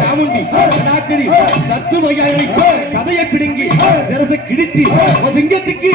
சாமுண்டி நாக்கரி சத்து மையாளி சதையை பிடுங்கி சிரசை கிழித்தி சிங்கத்துக்கு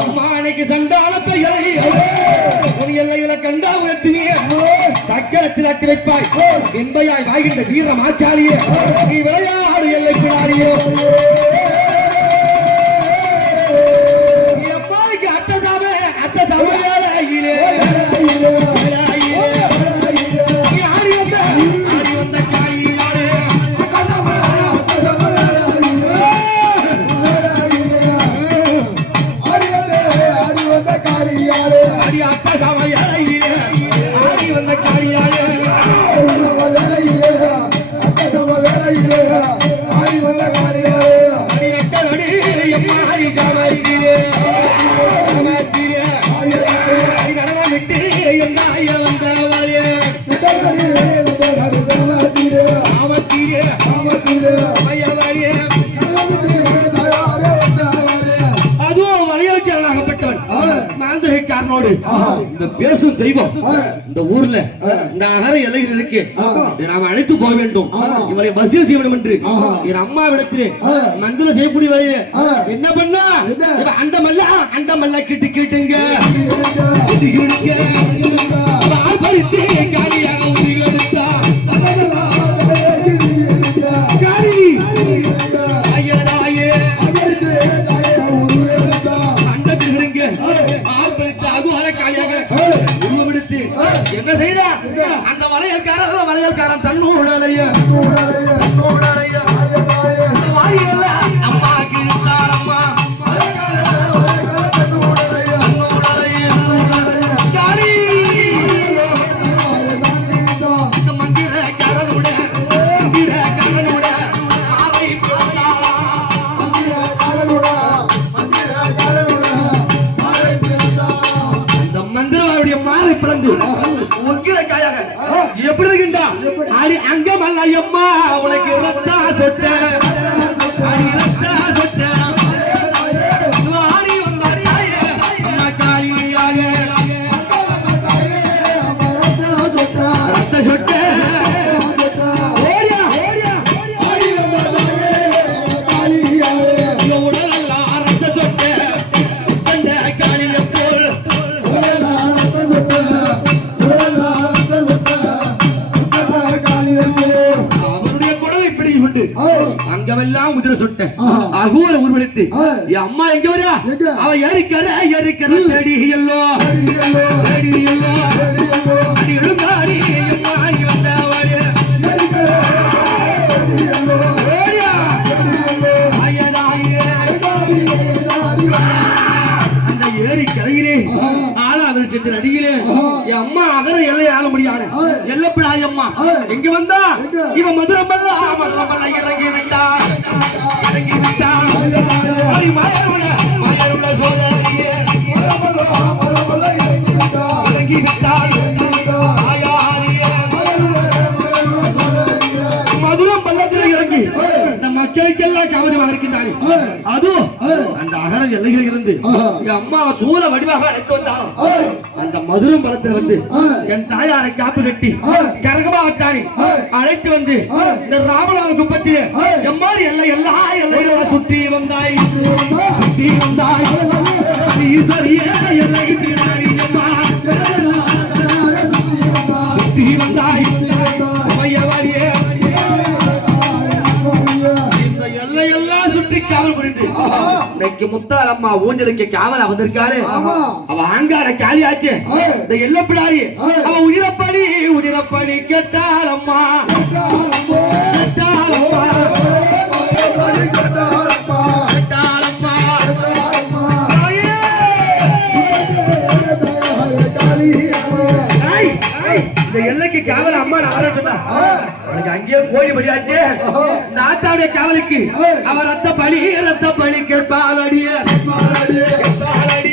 அம்மா சண்டால பெயரை உன் எல்லையில கண்டா உயர்த்துவிய சக்கரத்தில் அட்டி வைப்பாய். என்பையாய் வாய்கின்ற வீர மாச்சாலியே நீ விளையாடு எல்லை பிடாரியோ இந்த பேசும் தெய்வம் இந்த ஊர்ல இந்த அகர எல்லையில் இருக்கு. நாம அழைத்து போக வேண்டும். இவளை வசியம் செய்ய வேண்டும் என்று. என் அம்மாவிடத்திலே மந்திரம் செய்யக்கூடிய வழியில என்ன பண்ணா? அண்டமல்ல அண்டமல்ல கிட்டு கிட்டுங்க. கிட்டு கிட்டுங்க. பால் என்ன செய்தா? அந்த வளையல்காரன் வளையல்காரன் தன்னோடலைய தன்னோடலைய இந்த அம்மா உனக்கு அகூர உருவெடுத்து என் அம்மா எங்க வரா எங்க? அவ ஏறிக்கற ஏறிக்கற தேடி எல்லோ தேடி எல்லோ அடி எழுந்தாடி நீ வந்தவளே அந்த ஏரி கரையிலே ஆளாவில் சென்ற அடியிலே என் அம்மா அகர எல்லை ஆள முடியாது எல்லப்பிடாய் அம்மா. எங்க வந்தா? இவன் மதுரமல்ல மதுரமல்ல இறங்கி இந்த மக்களுக்கெல்லாம் கவனமாக இருக்கின்றார்கள் அதுவும் அந்த அகர எல்லையில் இருந்து என் அம்மாவை சூழ வடிவாக அழைத்து வந்தாலும் அந்த மதுரம் பலத்தில் வந்து என் தாயாரை காப்பு கட்டி கரகமாகத்தானே அழைத்து வந்து இந்த ராமநாத குப்பத்திலே எம்மாடி எல்லை எல்லா எல்லைகளும் சுற்றி வந்தாய். சுற்றி வந்தாய். ஈஸ்வரியே எல்லை பின்னாடி இன்னைக்கு முத்தால் அம்மா ஊஞ்சலுக்கு காவல் வந்திருக்காரு. அவ ஆங்கார காலியாச்சு ஆ. இந்த எல்லப்பிடாரி. அவ உயிரப்படி உயிரப்படி கேட்டால் இந்த எல்லைக்கு காவல் அம்மா அவனுக்கு அங்கேயே கோடி படியாச்சு. இந்த ஆத்தாவுடைய காவலுக்கு. அவ ரத்த பலி ரத்த பலி கேட்பால் அடிய அடி